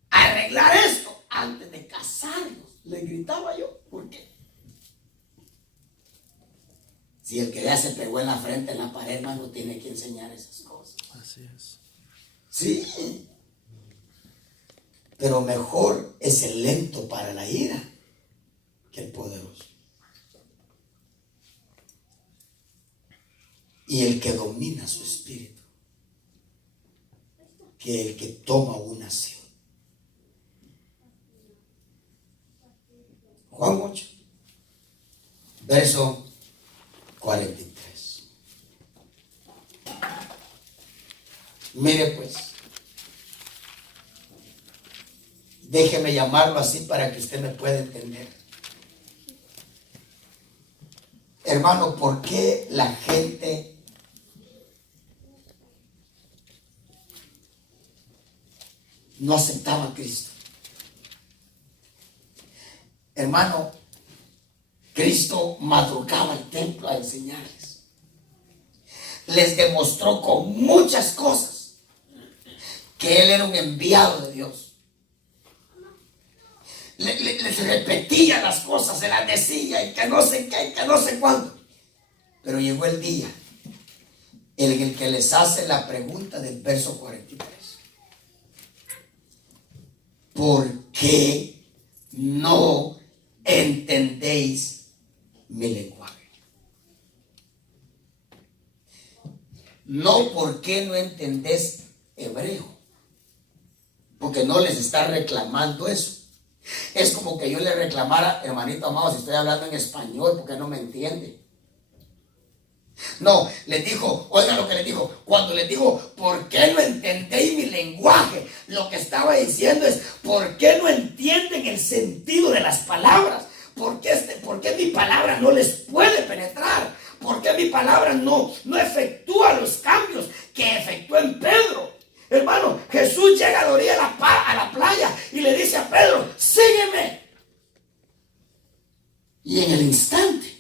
arreglar esto antes de casarnos. Le gritaba yo, ¿por qué? Si el que ya se pegó en la frente, en la pared, hermano, tiene que enseñar esas cosas. Así es. Sí. Pero mejor es el lento para la ira que el poderoso. que el que toma una nación. Juan 8, verso 43. Mire pues, déjeme llamarlo así para que usted me pueda entender. Hermano, ¿por qué la gente no aceptaba a Cristo? Hermano, Cristo madrugaba al templo a enseñarles. Les demostró con muchas cosas que Él era un enviado de Dios. Les repetía las cosas, se las decía y que no sé qué, que no sé cuándo. Pero llegó el día en el que les hace la pregunta del verso 43. ¿Por qué no entendéis mi lenguaje? No, ¿por qué no entendés hebreo? Porque no les está reclamando eso. Es como que yo le reclamara, hermanito amado, si estoy hablando en español, ¿por qué no me entiende? No, les dijo, oiga lo que les dijo, cuando les dijo, ¿por qué no entendéis mi lenguaje? Lo que estaba diciendo es, ¿por qué no entienden el sentido de las palabras? ¿Por qué mi palabra no les puede penetrar? ¿Por qué mi palabra no efectúa los cambios que efectuó en Pedro? Hermano, Jesús llega a la orilla a la playa y le dice a Pedro, sígueme. Y en el instante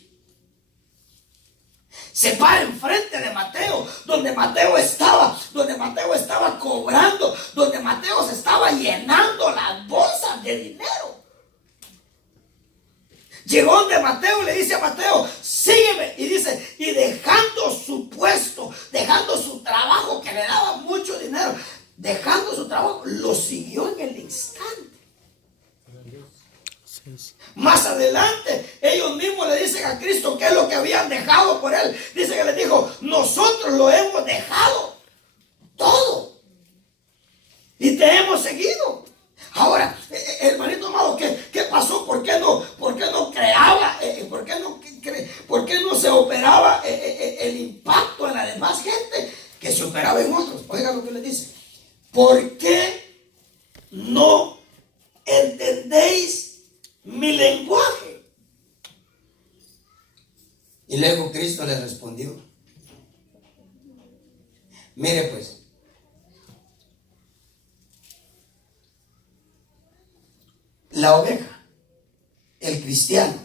se para enfrente de Mateo, donde Mateo estaba cobrando, donde Mateo se estaba llenando las bolsas de dinero. Llegó donde Mateo y le dice a Mateo, sígueme. Y dice, y dejando su puesto, dejando su trabajo que le daba mucho dinero, dejando su trabajo, lo siguió en el instante. Más adelante, ellos mismos le dicen a Cristo qué es lo que habían dejado por él. Dice que les dijo, nosotros lo hemos dejado todo y te hemos seguido. Ahora, hermanito amado, ¿qué pasó? ¿Por qué no creaba? ¿Por qué no se operaba el impacto en la demás gente que se operaba en otros? Oiga lo que le dice. ¿Por qué no entendéis mi lenguaje? Y luego Cristo le respondió. Mire pues, la oveja, el cristiano,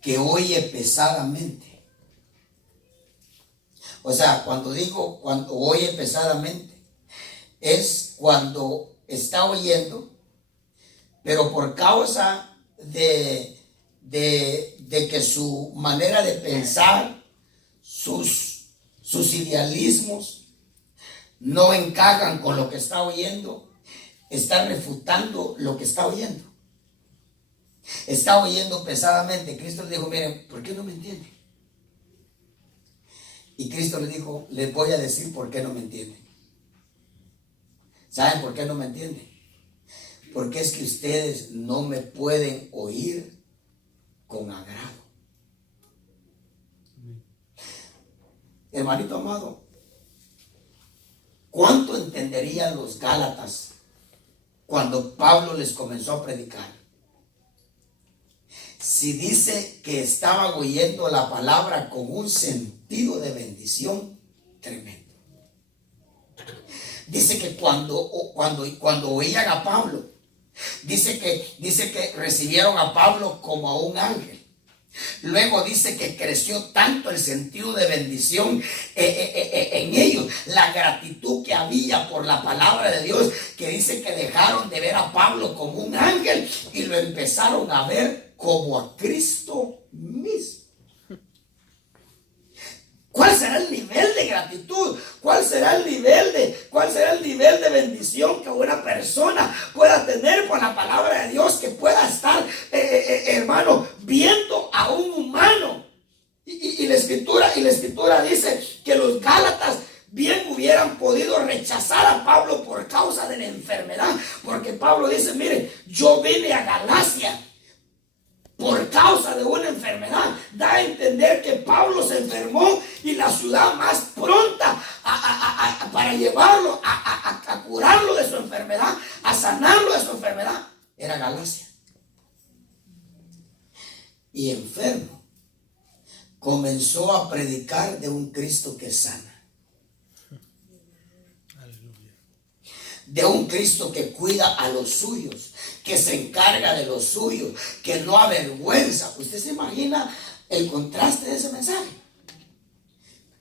que oye pesadamente. O sea, cuando oye pesadamente, es cuando está oyendo, pero por causa de que su manera de pensar, sus idealismos, no encajan con lo que está oyendo, está refutando lo que está oyendo. Está oyendo pesadamente. Cristo le dijo, miren, ¿por qué no me entienden? Y Cristo le dijo, les voy a decir por qué no me entienden. ¿Saben por qué no me entienden? Porque es que ustedes no me pueden oír con agrado. Hermanito amado, ¿cuánto entenderían los Gálatas cuando Pablo les comenzó a predicar? Si dice que estaban oyendo la palabra con un sentido de bendición tremendo. Dice que cuando oían a Pablo, dice que recibieron a Pablo como a un ángel. Luego dice que creció tanto el sentido de bendición en ellos, la gratitud que había por la palabra de Dios, que dice que dejaron de ver a Pablo como un ángel y lo empezaron a ver como a Cristo mismo. ¿Cuál será el nivel de gratitud? ¿Cuál será el nivel de bendición que una persona pueda tener con la palabra de Dios? Que pueda estar, hermano, viendo a un humano. Y la escritura dice que los Gálatas bien hubieran podido rechazar pasar a Pablo por causa de la enfermedad. Porque Pablo dice, mire, yo vine a Galacia por causa de una enfermedad. Da a entender que Pablo se enfermó y la ciudad más pronta para llevarlo a curarlo de su enfermedad, a sanarlo de su enfermedad, era Galacia. Y enfermo, comenzó a predicar de un Cristo que sana. De un Cristo que cuida a los suyos, que se encarga de los suyos, que no avergüenza. ¿Usted se imagina el contraste de ese mensaje?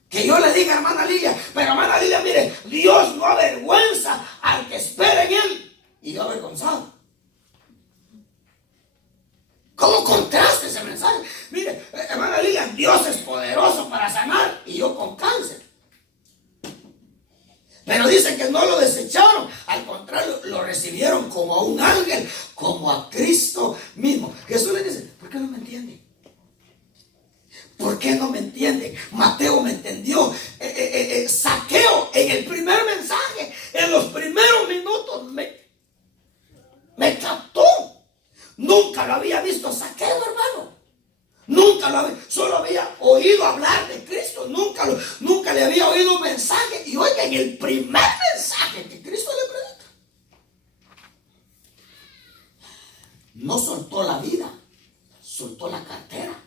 Que yo le diga a hermana Lilia, pero hermana Lilia, mire, Dios no avergüenza al que espera en Él. Y yo avergonzado. ¿Cómo contraste ese mensaje? Mire, hermana Lilia, Dios es poderoso para sanar y yo con cáncer. Pero dicen que no lo desecharon, al contrario, lo recibieron como a un ángel, como a Cristo mismo. Jesús le dice, ¿por qué no me entienden? ¿Por qué no me entienden? Mateo me entendió. Zaqueo, en el primer mensaje, en los primeros minutos, me captó. Nunca lo había visto Zaqueo, hermano. Nunca lo había, solo había oído hablar de Cristo, nunca le había oído un mensaje. Y oiga, en el primer mensaje que Cristo le predica, no soltó la vida, soltó la cartera.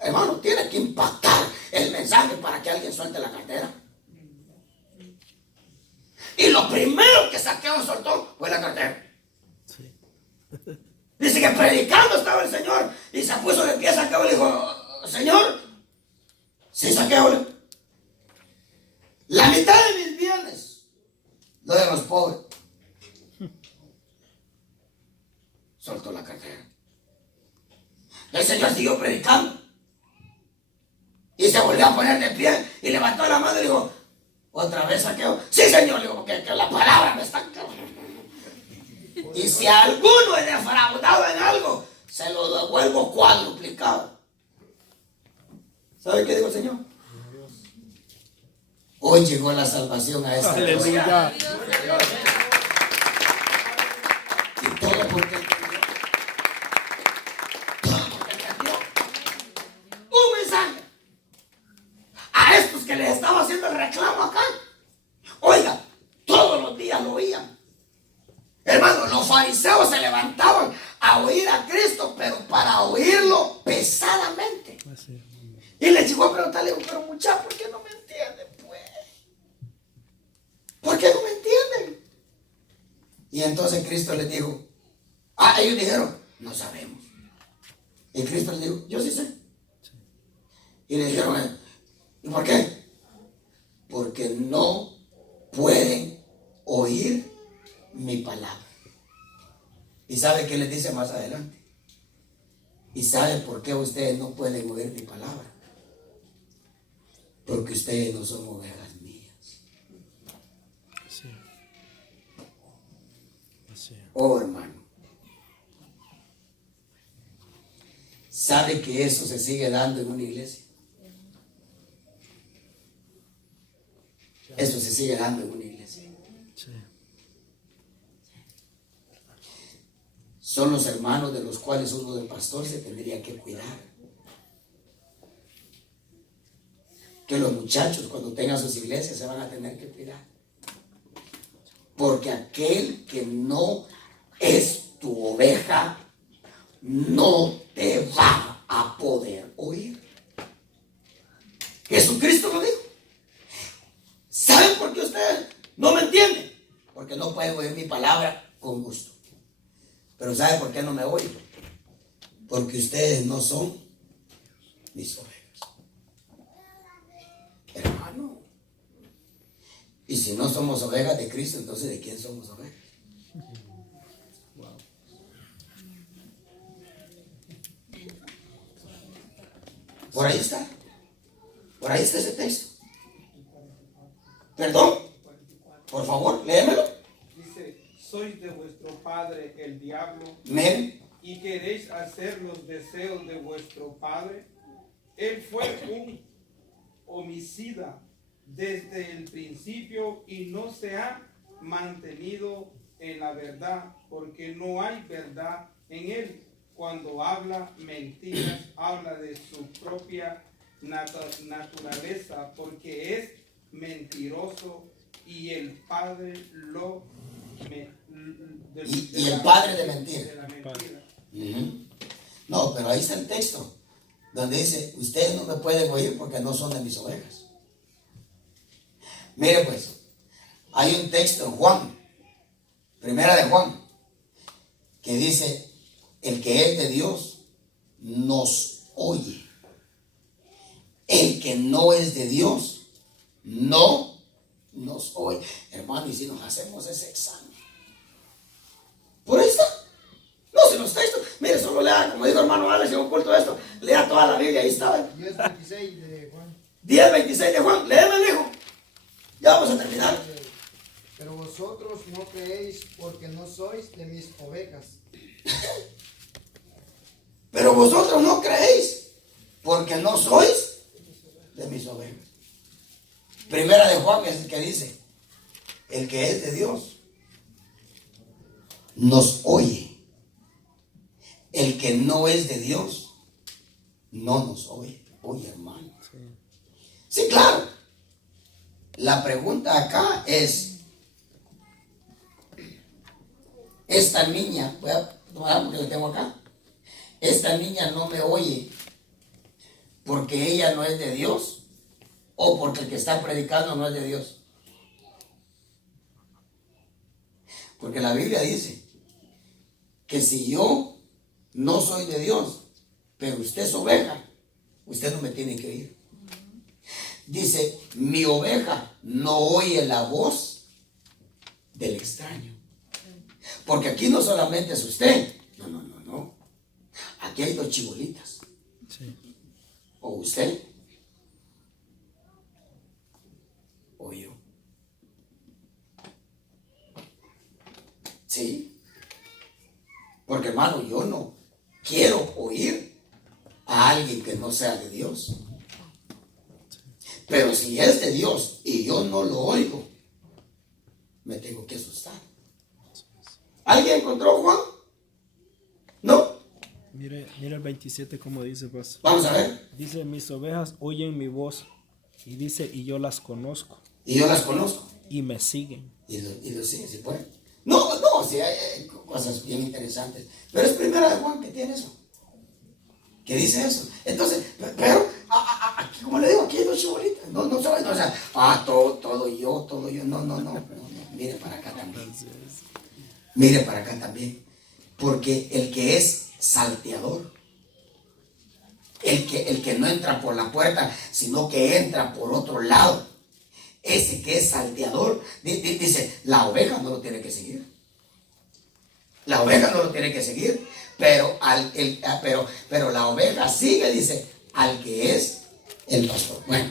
Hermano, tiene que impactar el mensaje para que alguien suelte la cartera. Y lo primero que Zaqueo soltó fue la cartera. Dice que predicando estaba el Señor y se puso de pie Zaqueo y le dijo, Señor, sí, Zaqueo, la mitad de mis bienes lo de los pobres. Soltó la cartera. El Señor siguió predicando y se volvió a poner de pie y levantó la mano y dijo, otra vez Zaqueo, sí, Señor, le digo, porque que la palabra me está... Y si alguno es defraudado en algo, se lo devuelvo cuadruplicado. ¿Sabe qué dijo el Señor? Hoy llegó la salvación a esta Aleluya. Y todo porque entendió. Todo porque entendió. Un mensaje a estos que les estaba haciendo el reclamo acá. Oiga, todos los días lo oían. Hermano, los fariseos se levantaban a oír a Cristo, pero para oírlo pesadamente. Y les llegó a preguntarle, pero muchachos, ¿por qué no me entienden? Pues, ¿por qué no me entienden? Y entonces Cristo les dijo, ellos dijeron, no sabemos. Y Cristo les dijo, yo sí sé. Y le dijeron, ¿y por qué? Porque no pueden oír mi palabra. ¿Y sabe qué les dice más adelante? ¿Y sabe por qué ustedes no pueden oír mi palabra? Porque ustedes no son ovejas mías. Sí. Así. Oh, hermano, ¿sabe que eso se sigue dando en una iglesia? Eso se sigue dando en una iglesia. Sí. Son los hermanos de los cuales uno de pastor se tendría que cuidar. Que los muchachos cuando tengan sus iglesias se van a tener que cuidar. Porque aquel que no es tu oveja no te va a poder oír. Jesucristo lo dijo. ¿Saben por qué ustedes no me entienden? Porque no pueden oír mi palabra con gusto. Pero ¿saben por qué no me oyen? Porque ustedes no son mis ovejas. Hermano. Y si no somos ovejas de Cristo, entonces ¿de quién somos ovejas? Por ahí está. Por ahí está ese texto. Perdón. Por favor, léemelo. Dice, sois de vuestro padre el diablo Miren. y queréis hacer los deseos de vuestro padre. Él fue un homicida desde el principio y no se ha mantenido en la verdad, porque no hay verdad en él. Cuando habla mentiras, habla de su propia naturaleza, porque es mentiroso y el padre y el padre de mentira. de la mentira. No, pero ahí está el texto donde dice: ustedes no me pueden oír porque no son de mis ovejas. Mire pues, hay un texto en Juan, primera de Juan, que dice: el que es de Dios nos oye. El que no es de Dios no nos oye. Hermano, y si nos hacemos ese examen, por ahí está. No, si los textos, mire, solo lea, como dijo hermano Alex, en un culto de esto, lea toda la Biblia, ahí está. 10:26 de Juan. 10:26 de Juan, léeme, hijo. Ya vamos a terminar. Pero vosotros no creéis porque no sois de mis ovejas. Pero vosotros no creéis porque no sois de mis ovejas. Primera de Juan es el que dice: el que es de Dios nos oye. El que no es de Dios no nos oye. Oye, hermano. Sí, claro. La pregunta acá es: esta niña, voy a tomar porque lo tengo acá. Esta niña no me oye porque ella no es de Dios, o porque el que está predicando no es de Dios. Porque la Biblia dice que si yo no soy de Dios, pero usted es oveja, usted no me tiene que oír. Dice: mi oveja no oye la voz del extraño. Porque aquí no solamente es usted, no. Aquí hay dos chibolitas. Sí. O usted o yo. Sí. Porque, hermano, yo no quiero oír a alguien que no sea de Dios. Pero si es de Dios y yo no lo oigo, me tengo que asustar. ¿Alguien encontró, Juan? ¿No? Mire el 27 como dice, pues. Vamos a ver. Dice: mis ovejas oyen mi voz. Y dice: y yo las conozco. Y yo las conozco. Y me siguen. Y lo siguen, si pueden. No, sí hay cosas bien interesantes. Pero es primera de Juan que tiene eso. Que dice eso. Entonces, pero, aquí, como le digo, aquí hay dos chibolitas. No, o sea, todo yo. No. Mire para acá también. Mire para acá también. Porque el que es salteador, el que no entra por la puerta, sino que entra por otro lado, ese que es salteador, dice: la oveja no lo tiene que seguir. La oveja no lo tiene que seguir, pero la oveja sigue, dice, al que es el pastor. Bueno,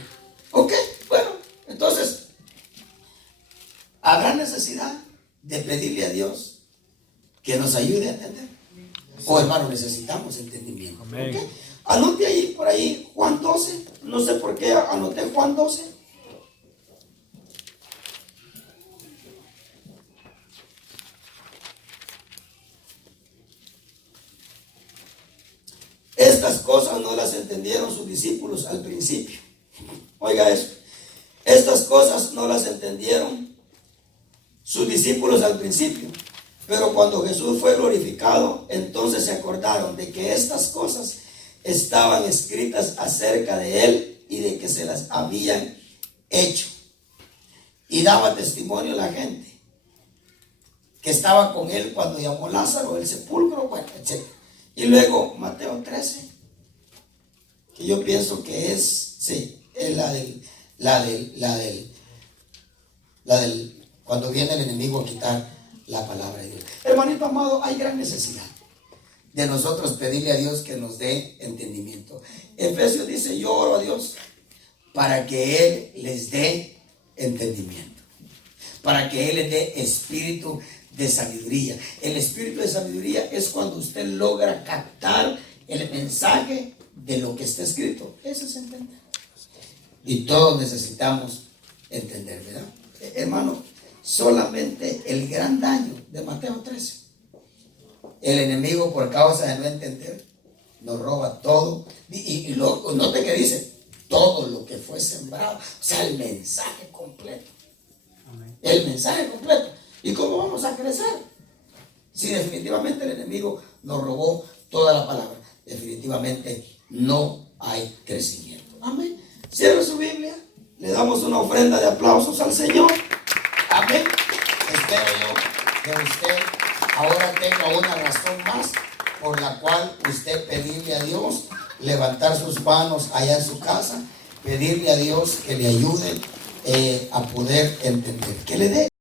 ok, bueno, entonces, ¿habrá necesidad de pedirle a Dios que nos ayude a entender? O, hermano, necesitamos entendimiento. Amén. ¿Okay? Anote ahí, por ahí, Juan 12. No sé por qué anoté Juan 12. Estas cosas no las entendieron sus discípulos al principio. Oiga eso. Estas cosas no las entendieron sus discípulos al principio. Pero cuando Jesús fue glorificado, entonces se acordaron de que estas cosas estaban escritas acerca de él y de que se las habían hecho. Y daba testimonio a la gente que estaba con él cuando llamó a Lázaro del sepulcro, bueno, etc. Y luego Mateo 13, que yo pienso que es, sí, es la del cuando viene el enemigo a quitar la palabra de Dios. Hermanito amado, hay gran necesidad de nosotros pedirle a Dios que nos dé entendimiento. Efesios dice: yo oro a Dios para que Él les dé entendimiento, para que Él les dé espíritu de sabiduría. El espíritu de sabiduría es cuando usted logra captar el mensaje de lo que está escrito. Eso es entender. Y todos necesitamos entender, ¿verdad? Hermano, solamente el gran daño de Mateo 13. El enemigo, por causa de no entender, nos roba todo. Y note que dice, todo lo que fue sembrado. O sea, el mensaje completo. Amén. El mensaje completo. ¿Y cómo vamos a crecer? Si definitivamente el enemigo nos robó toda la palabra, definitivamente no hay crecimiento. Amén. Cierre su Biblia. Le damos una ofrenda de aplausos al Señor. Amén. Espero yo que usted ahora tenga una razón más por la cual usted pedirle a Dios, levantar sus manos allá en su casa, pedirle a Dios que le ayude a poder entender, que le dé